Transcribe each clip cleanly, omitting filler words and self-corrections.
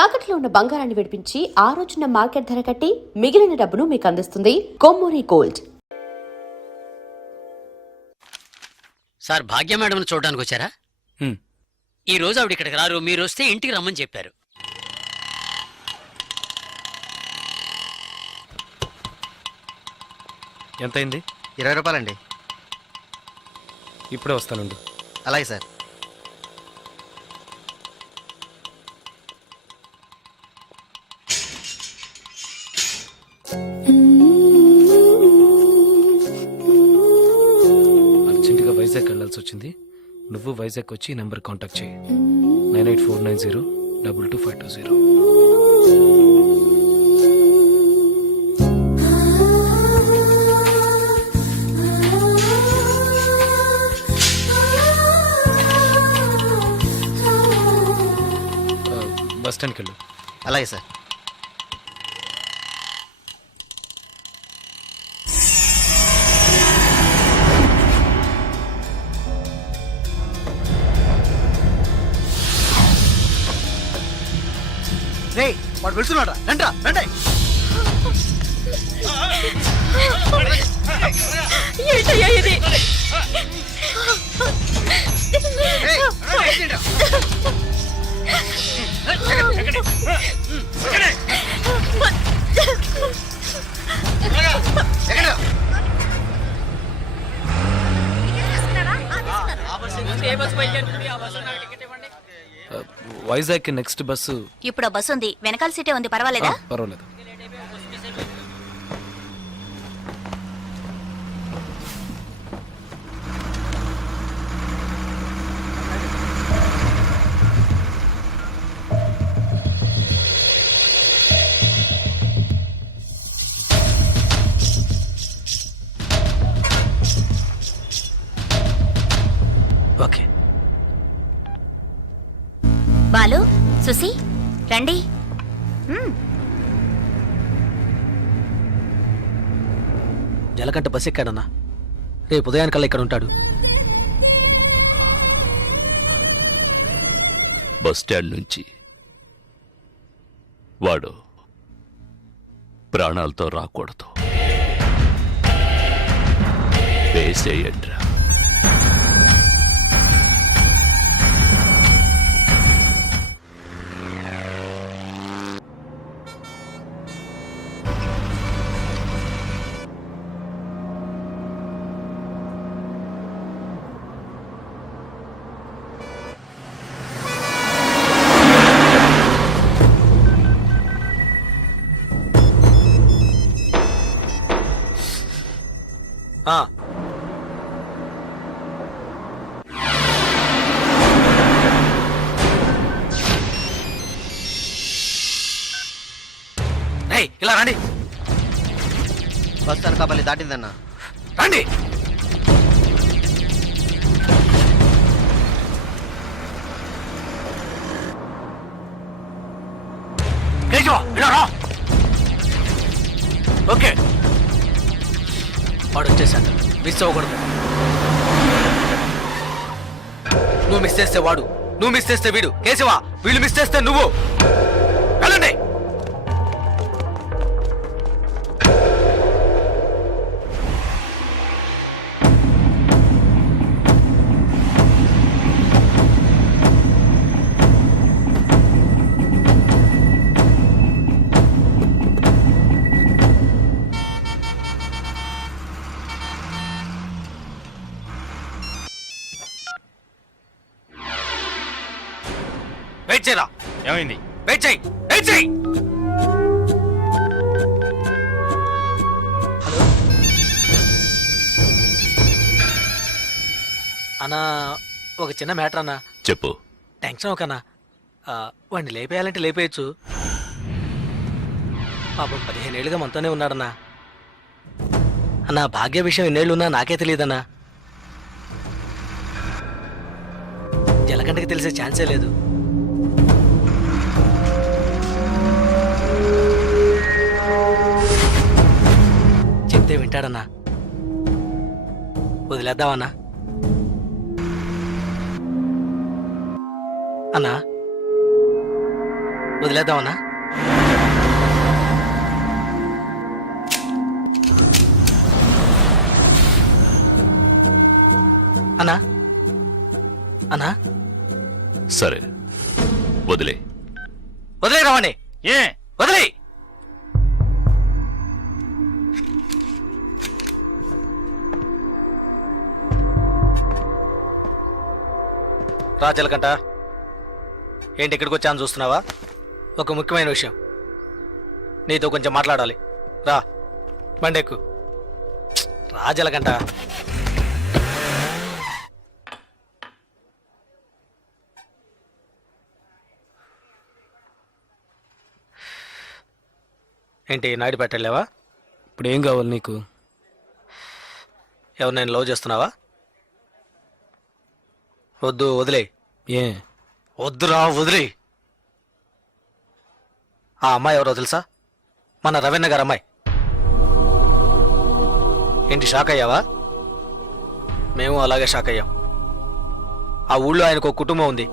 తాకట్లో ఉన్న బంగారాన్ని విడిపించి ఆ రోజున మార్కెట్ ధర కట్టి మిగిలిన డబ్బును మీకు అందిస్తుంది కొమ్మూరి గోల్డ్. సార్ భాగ్య మేడం చూడడానికి వచ్చారా? ఈ రోజు ఆవిడ ఇక్కడికి రారు, మీరు వస్తే ఇంటికి రమ్మని చెప్పారు. ఎంతైంది? 20 రూపాయలండి. ఇప్పుడే వస్తానుండు. అలాగే సార్. అర్జెంటుగా వైజాగ్ వెళ్ళాల్సి వచ్చింది. నువ్వు వైజాగ్ వచ్చి ఈ నెంబర్ కాంటాక్ట్ చేయి. 9849022520. బస్ స్టాండ్కి వెళ్ళు. అలాగే సార్. రే వాడు పిలుస్తున్నాడు, రండి రండి. వైజాగ్ నెక్స్ట్ బస్సు ఇప్పుడు ఆ బస్సు ఉంది, వెనకాల సీటే ఉంది, పర్వాలేదా? పర్వాలేదు. ఓకే. బాలు, సుసి, రండి. జలకంట బస్ ఎక్కాడన్నా, రేపు ఉదయానికల్లా ఇక్కడ ఉంటాడు. బస్ స్టాండ్ నుంచి వాడు ప్రాణాలతో రాకూడదు. వేసేయండ్రా. ఇలా రండి. బస్ అనకాపల్లి దాటిందన్నా. రండి. ఓకే, వాడు వచ్చేసాడు, మిస్ అవ్వకూడదు. నువ్వు మిస్ చేస్తే వాడు, నువ్వు మిస్ చేస్తే వీడు. కేశవా, వీళ్ళు మిస్ చేస్తే నువ్వు. వెళ్ళండి. వెయిట్ చేయరా. ఏమైంది? వెయిట్ చేయి, వెయిట్ చేయి. హలో అన్నా, ఒక చిన్న మ్యాటర్ అన్నా. చెప్పు. టెన్షన్ ఒకనా, వాడిని లేపేయాలంటే లేపేయచ్చు. పాపం 15 ఏళ్ళుగా మనతోనే ఉన్నాడన్నా. అన్నా, భాగ్య విషయం ఎన్నేళ్ళున్నా నాకే తెలియదన్నా. జలకంటకి తెలిసే ఛాన్సే లేదు. చెప్తే వింటాడన్నా. వదిలేద్దామన్నా. అన్నా వదిలేద్దామన్నా? అన్నా అన్నా సరే వదిలే. వదిలే రావండి. ఏ వదిలే. రాజలకంట ఏంటి ఇక్కడికి వచ్చాను చూస్తున్నావా? ఒక ముఖ్యమైన విషయం నీతో కొంచెం మాట్లాడాలి. రా బండెక్కు. రాజలకంట ఏంటి నాయుడు పెట్టలేవా? ఇప్పుడు ఏం కావాలి నీకు? ఎవరు నేను లవ్ చేస్తున్నావా? వద్దు వదిలే. ఏ వద్దురా వదిలే. ఆ అమ్మాయి ఎవరో తెలుసా? మన రవీణ గారు అమ్మాయి. ఏంటి షాక్ అయ్యావా? మేము అలాగే షాక్ అయ్యాం. ఆ ఊళ్ళో ఆయనకు ఒక కుటుంబం ఉంది.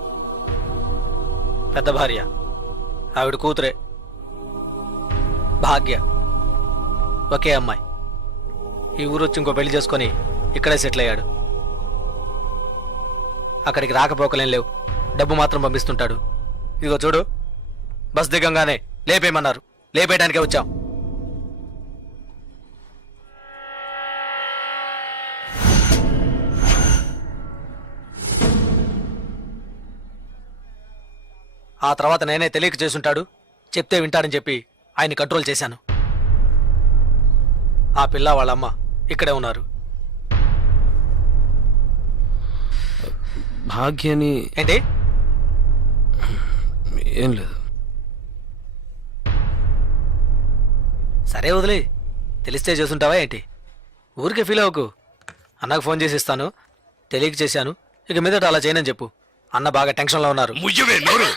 పెద్ద భార్య, ఆవిడ కూతురే భాగ్య, ఒకే అమ్మాయి. ఈ ఊరు వచ్చి ఇంకో పెళ్లి చేసుకొని ఇక్కడే సెటిల్ అయ్యాడు. అక్కడికి రాకపోకలేం లేవు, డబ్బు మాత్రం పంపిస్తుంటాడు. ఇదిగో చూడు, బస్ దిగంగానే లేపేయమన్నారు, లేపేయడానికే వచ్చాం. ఆ తర్వాత నేనే తెలియక చేసుంటాడు, చెప్తే వింటాడని చెప్పి ఆయన్ని కంట్రోల్ చేశాను. ఆ పిల్ల వాళ్ళమ్మ ఇక్కడే ఉన్నారు. భాగ్యని ఏంటి? ఏం లేదు. సరే వదిలే. తెలిస్తే చేసుంటావా ఏంటి? ఊరికే ఫీల్ అవ్వకు. అన్నకు ఫోన్ చేసి ఇస్తాను, తెలియక చేశాను, ఇక మీదట అలా చేయనని చెప్పు. అన్న బాగా టెన్షన్లో ఉన్నారు. ముయ్యవే నోరు.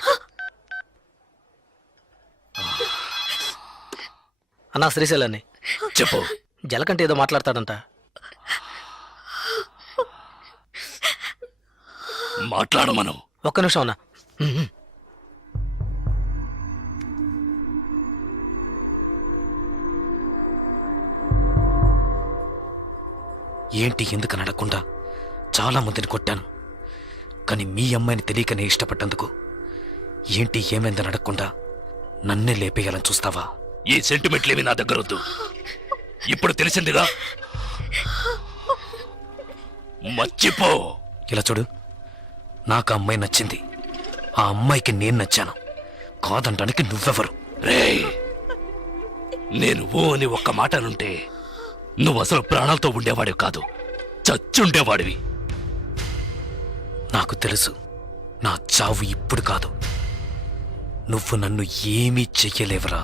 అన్న శ్రీశైలాన్ని చెప్పు. జలకంటే ఏదో మాట్లాడతాడంట. మాట్లాడమను. ఒక్క నిమిషం అన్న. ఏంటి ఎందుకు నడకుండా చాలా మందిని కొట్టాను, కానీ మీ అమ్మాయిని తెలియకనే ఇష్టపడ్డందుకు ఏంటి ఏమైందని అడగకుండా నన్నే లేపేయాలని చూస్తావా? ఈ సెంటిమెంట్లేవి నా దగ్గర వద్దు. ఇప్పుడు తెలిసిందిగా, మర్చిపో. ఇలా చూడు, నాకు ఆ అమ్మాయి నచ్చింది, ఆ అమ్మాయికి నేను నచ్చాను. కాదంటానికి నువ్వెవరు? రేయ్, నేను ఓ అని ఒక్క మాట అనుంటే నువ్వు అసలు ప్రాణాలతో ఉండేవాడివి కాదు, చచ్చుండేవాడివి. నాకు తెలుసు, నా చావు ఇప్పుడు కాదు. నువ్వు నన్ను ఏమీ చెయ్యలేవరా.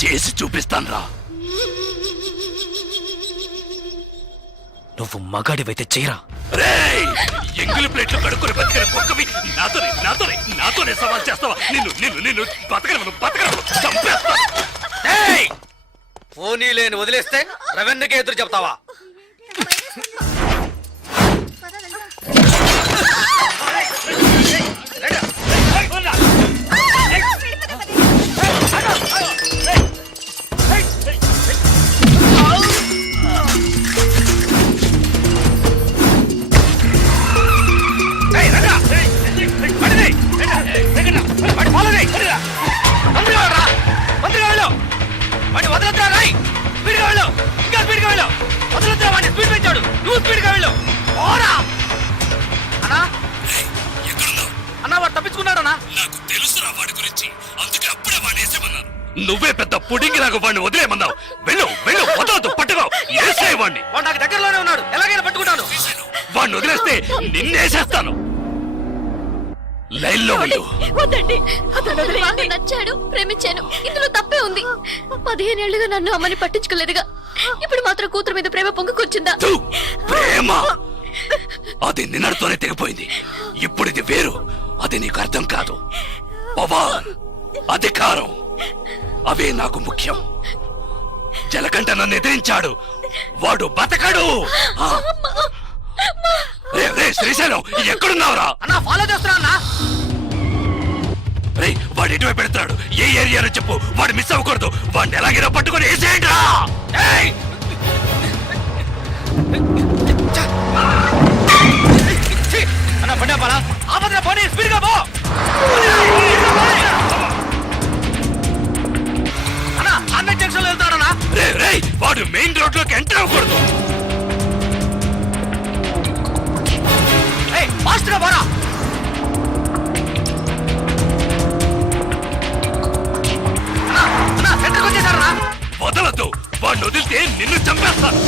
చేసి చూపిస్తాన్రా. నువ్వు మగాడివైతే చెయ్యరా. రేయ్, ఎంగిలి ప్లేట్లు కడుక్కొని బతికిన కుక్కవి నాతోనే సవాల్ చేస్తావా? నిన్ను బతకను చంపేస్తా. పోనీ లేని వదిలేస్తే రవెన్నకే ఎదురు చెప్తావా? నువ్వే పెద్ద పుడింగి నాకు వాడిని వదిలేయమన్నావు. వెళ్ళు వెళ్ళు, వదలదు, పట్టుకో, వేసేవాడిని. వాడు నాకు దగ్గరలోనే ఉన్నాడు, ఎలాగైనా పట్టుకుంటాను. వాడిని వదిలేస్తే నిన్నేసేస్తాను. లైన్లో వెళ్ళు. వద్దండి, అతను వదిలేయండి. నచ్చాడు, ప్రేమించాను, ఇందులో తప్పే ఉంది. 15 ఏళ్లుగా నన్ను అమ్మని పట్టించుకోలేదుగా, ఇప్పుడు మాత్రం కూతురు మీద ప్రేమ పొంగుకొచ్చిందా? థు, ప్రేమ అది నిన్నటితోనే తెగిపోయింది. ఇప్పుడు ఇది వేరు, అది నీకు అర్థం కాదు. పవర్, అధికారం అవే నాకు ముఖ్యం. జలకంట నన్ను ఎదిరించాడు, వాడు బతకడు. శ్రీశైలం ఎక్కడున్నావురా? అన్నా ఫాలో చేస్తున్నా అన్నా. రేయ్, వాడు ఎటువైపు పెడతాడు? ఏ ఏరియాలో చెప్పు, వాడు మిస్ అవ్వకూడదు. వాడిని ఎలాగైనా పట్టుకొని వేసేయండి రా. ఏయ్! అన్న బండి ఆపాలా? ఆపదరా పోనీ, స్పీడ్గా పో. అన్న అన్న జంక్షన్ లో వెళ్తాడన్నా. రేయ్, వాడు మెయిన్ రోడ్ లోకి ఎంటర్ అవ్వకూడదు. ఫాస్ట్ గా పోరా. అన్న సెంటర్కి వచ్చేసారన్నా. వదలద్దు, వాడిని వదిలితే నిన్ను చంపేస్తాను.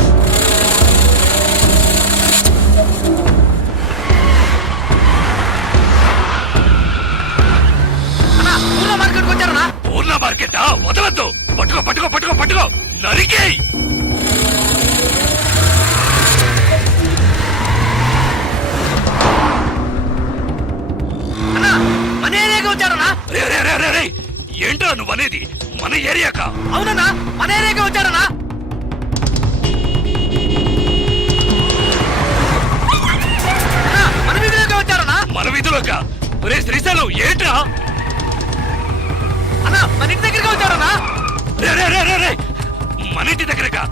అన్న పూర్ణ మార్కెట్కి వచ్చారన్నా. పూర్ణ మార్కెట్ వదలద్దు. పట్టుకో పట్టుకో పట్టుకో పట్టుకో, నరికేయ్. అన్న మన ఏరియాకి వచ్చారన్నా. రే, ఏంట్రా నువ్వు అనేది? మన ఏరియాకా? అవునన్నా మన ఏరియాకి వచ్చారన్నా. అన్న మన వీధిలోకి వచ్చారన్నా. మన వీధిలోకా? రే శ్రీశైలం, ఏంట్రా? అన్న మన ఇంటి దగ్గరికి వచ్చారన్నా. రే, మన ఇంటి దగ్గరకా?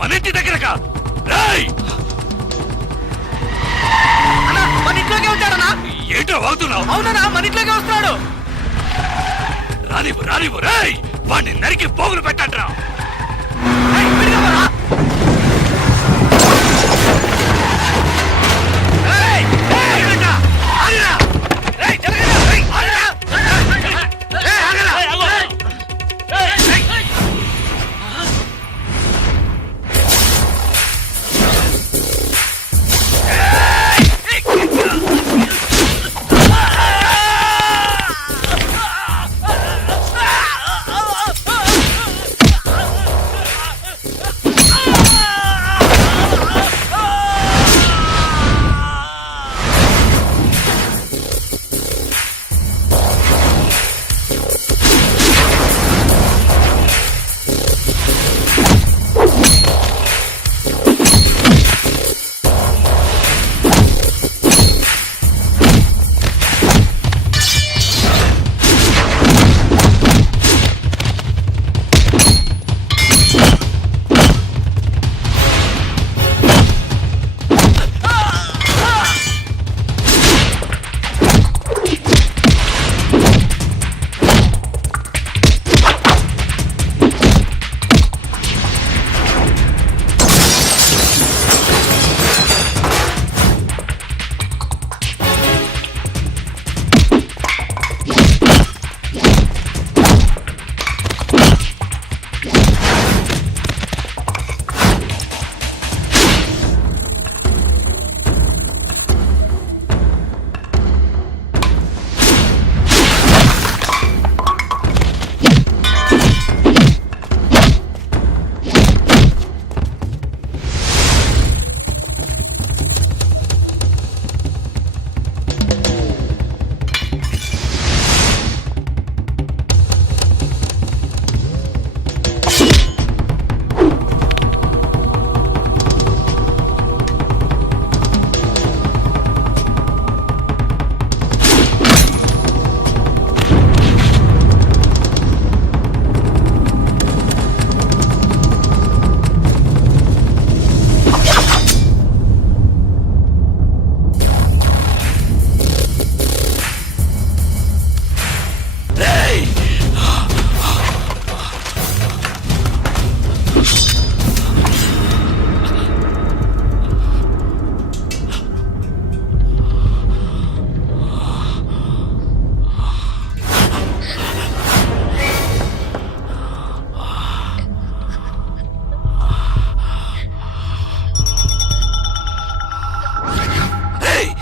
మన ఇంటి దగ్గరకా? రేయ్, అన్న మన ఇంట్లోకి వచ్చారన్నా. ఏంట్రా వాగుతున్నావు? అవునన్నా మన ఇంట్లోకి వస్తున్నాడు. రానివ్వు రేయ్, వాడిని నరికి పోగులు పెట్టండ్రా. ఏయ్, విడిగా పోరా. ఏయ్, ఏయ్, విడిగా. ఆగిరా. ఏయ్, జరగరా. ఏయ్, ఆగిరా. ఏయ్, ఆగిరా.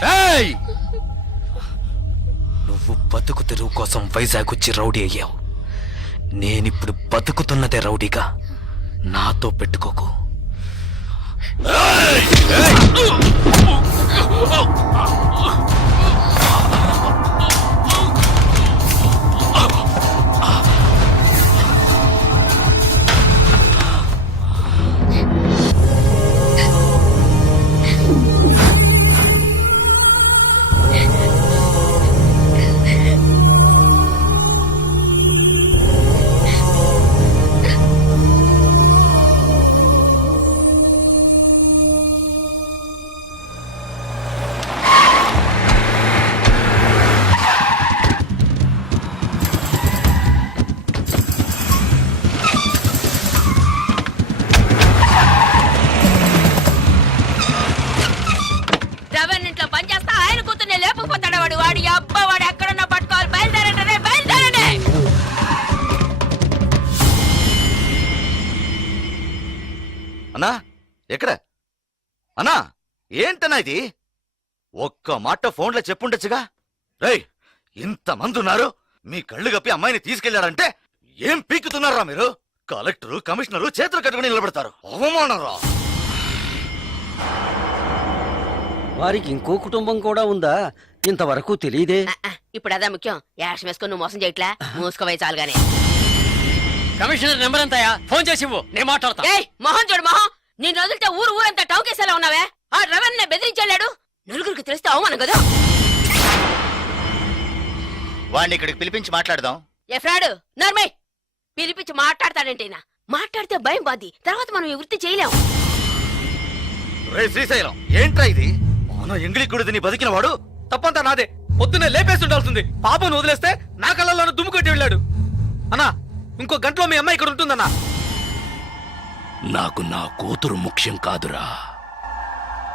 ఏయ్. నువ్వు బతుకు తెరువు కోసం వైజాగ్ వచ్చి రౌడీ అయ్యావు. నేనిప్పుడు బతుకుతున్నదే రౌడీగా. నాతో పెట్టుకోకు. అన్నా ఎక్కడ అన్నా ఏంటన్నా ఇది ఒక్క మాట ఫోన్లో చెప్పుండొచ్చుగా రేయ్ ఇంతమంది ఉన్నారు మీ కళ్ళు కప్పి అమ్మాయిని తీసుకెళ్లాడంటే ఏం పీకుతున్నారా మీరు కలెక్టరు కమిషనరు చేతులు కట్టుకుని నిలబడతారు అవమానం రా వారికి ఇంకో కుటుంబం కూడా ఉందా ఇంతవరకు తెలియదే. ఇప్పుడు అదే ముఖ్యం యాష్ వేసుకొని నువ్వు మోసం చేయట్లా మూసుకోవై చాలుగానే. కమిషనర్ నెంబర్ ఎంతయా ఫోన్ చేసి ఇవ్వు నేను మాట్లాడతా. ఏయ్ మొహం చూడు మొహం, నేను వదిలితే ఊరంతా టౌకేసేలా ఉన్నావే. ఆ రవణ్ బెదిరించాడు, నలుగురికి తెలిస్తే అవమానం కదా. వాడిని ఇక్కడికి పిలిపించి మాట్లాడదాం. ఏ ఫ్రాడు నర్మయ్ పిలిపించి మాట్లాడతాడంటేనా? మాట్లాడితే భయం బాది, తర్వాత మనం ఈ వృత్తి చేయలేం. రే శ్రీశైలం ఏంట్రా ఇది? మన ఎంగిలి కుడిని బతికిన వాడు తప్పంతా నాదే. పొద్దున్నే లేపేసి ఉండాల్సింది. పాపను వదిలేస్తే నా కళ్ళల్లోనే దుమ్ము కొట్టి వెళ్ళాడు. అన్నా ఇంకో గంటలో మీ అమ్మాయి ఇక్కడ ఉంటుందన్నా. నాకు నా కూతురు ముఖ్యం కాదురా,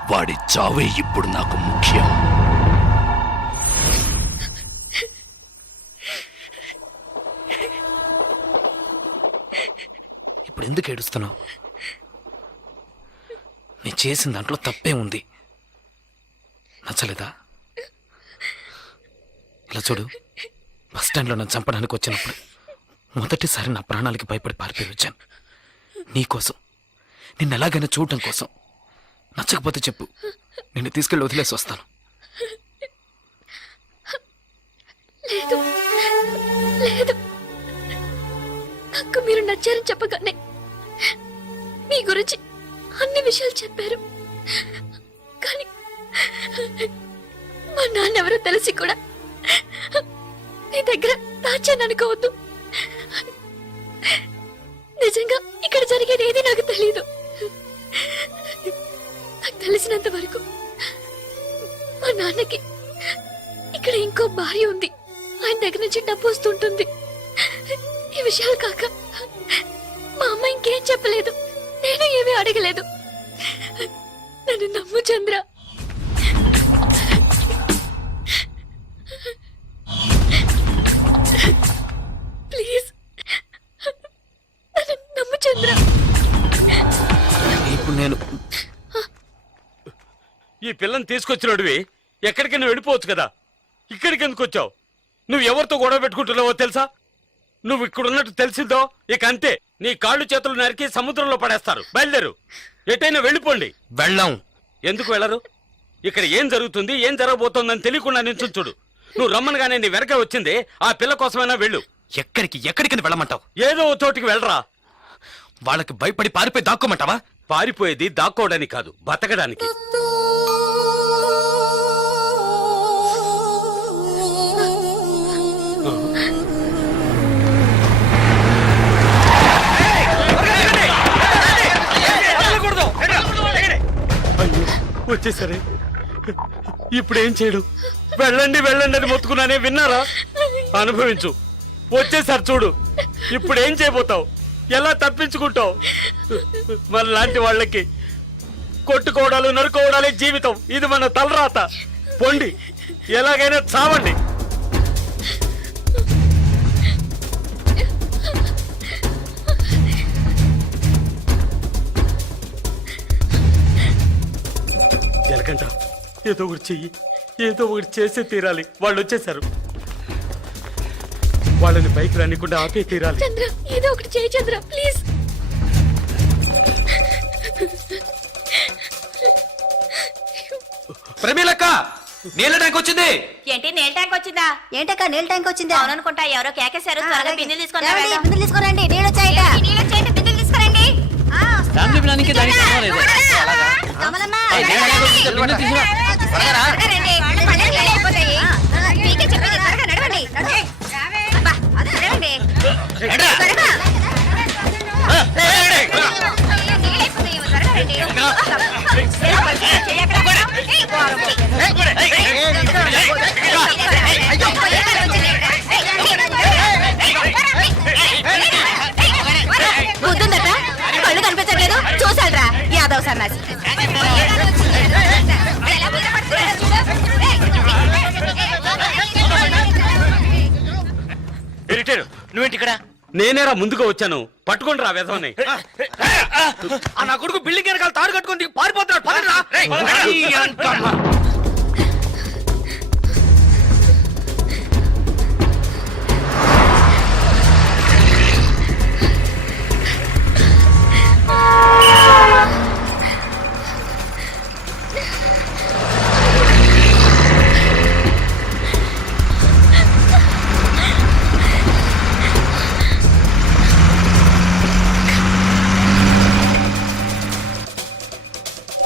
వాడి చావే ఇప్పుడు నాకు ముఖ్యం. ఇప్పుడు ఎందుకు ఏడుస్తున్నావు? నేను చేసిన దాంట్లో తప్పే ఉంది. నచ్చలేదా? ఇలా చూడు, బస్ స్టాండ్లో నన్ను చంపడానికి వచ్చినప్పుడు మొదటిసారి నా ప్రాణాలకి భయపడి పారిపోయి వచ్చాను. నీకోసం, నిన్ను ఎలాగైనా చూడటం కోసం. నచ్చకపోతే చెప్పు, నిన్ను తీసుకెళ్ళి వదిలేసి వస్తాను. లేదు లేదు, నాకు మీరు నచ్చారని చెప్పగానే మీ గురించి అన్ని విషయాలు చెప్పారు. కానీ మా నాన్నెవరో తెలిసి కూడా నీ దగ్గర దాచాననుకోవద్దు. నిజంగా ఇక్కడ జరిగేది ఏది నాకు తెలీదు. నాకు తెలిసినంత వరకు మా నాన్నకి ఇక్కడ ఇంకో భార్య ఉంది. ఆయన దగ్గర నుంచి డబ్బు వస్తుంటుంది. ఈ విషయాలు కాక మా అమ్మ ఇంకేం చెప్పలేదు, నేను ఏమీ అడగలేదు. నన్ను నమ్ము చంద్ర. ప్లీజ్ నన్ను నమ్ము చంద్ర. ఇప్పుడు నేను ఈ పిల్లని తీసుకొచ్చినోడివి ఎక్కడికి నువ్వు వెళ్ళిపోవచ్చు కదా, ఇక్కడికి ఎందుకు వచ్చావు? నువ్వు ఎవరితో గొడవ పెట్టుకుంటున్నావో తెలుసా? నువ్వు ఇక్కడున్నట్టు తెలిసిందో ఇక అంతే, నీ కాళ్ళు చేతులు నరికి సముద్రంలో పడేస్తారు. బయలుదేరు, ఎటైనా వెళ్ళిపోండి. వెళ్ళాం. ఎందుకు వెళ్ళరు? ఇక్కడ ఏం జరుగుతుంది, ఏం జరగబోతోందని తెలియకుండా నిల్చుని చూడు. నువ్వు రమ్మనగానే నీ వెనక వచ్చింది ఆ పిల్ల కోసమైనా వెళ్ళు. ఎక్కడికి వెళ్ళమంటావు? ఏదో ఓ చోటికి వెళ్ళరా. వాళ్ళకి భయపడి పారిపోయి దాక్కోమంటావా? పారిపోయేది దాక్కోవడానికి కాదు, బతకడానికి. వచ్చేసరే ఇప్పుడేం చేయడు? వెళ్ళండి వెళ్ళండి అని మొత్తుకున్నానే, విన్నారా? అనుభవించు. వచ్చేసారి చూడు, ఇప్పుడేం చేయబోతావు? ఎలా తప్పించుకుంటావు? మన లాంటి వాళ్ళకి కొట్టుకోవడాలు నరుకోవడాలే జీవితం. ఇది మన తలరాత. పొండి, ఎలాగైనా చావండి. జలకంట ఏదో ఒకటి చెయ్యి, ఏదో ఒకటి చేసే తీరాలి. వాళ్ళు వచ్చేసారు, వాళ్ళని పైకి రానికుండా ఆపే తీరాలి. చంద్ర ఏదో ఒకటి చేయి చంద్ర, ప్లీజ్. ప్రమీలక్క, నీళ్ళ ట్యాంక్ వచ్చింది. ఏంటి నీళ్ళ ట్యాంక్ వచ్చిందా? ఏంటక్క నీళ్ళ ట్యాంక్ వచ్చింది? అవుననుకుంటా, ఎవరో కేకేశారు. త్వరగా బిందెలు తీసుకొని ఏమండి, వెళ్దాం. బిందెలు తీసుకురండి, నీళ్ళు వచ్చాయట. నీళ్ళు వచ్చేయండి, బిందెలు తీసుకురండి. ఫ్యామిలీ ప్లానింగ్ కి దానికి సంబంధం లేదు. కమలమ్మ, బిందెలు తీసుకురా. త్వరగా రండి. పన్నెండు వేలు అయిపోతాయి. మీకే చెప్పేది, త్వరగా నడవండి. అబ్బా, నడవండి. త్వరగా. నీళ్ళు అయిపోతాయి, త్వరగా రండి. చెయ్యి ఎక్కడ? బుద్ధుందట, కళ్ళు కనిపించట్లేదు. చూసాలరా యాదవ్ సన్నాసి. నువ్వేంటి ఇక్కడ? నేనేరా ముందుగా వచ్చాను. పట్టుకోండి రా వెధవని. నా కొడుకు బిల్డింగ్ వెనకాల తాడు కట్టుకొని పారిపోతున్నాడు.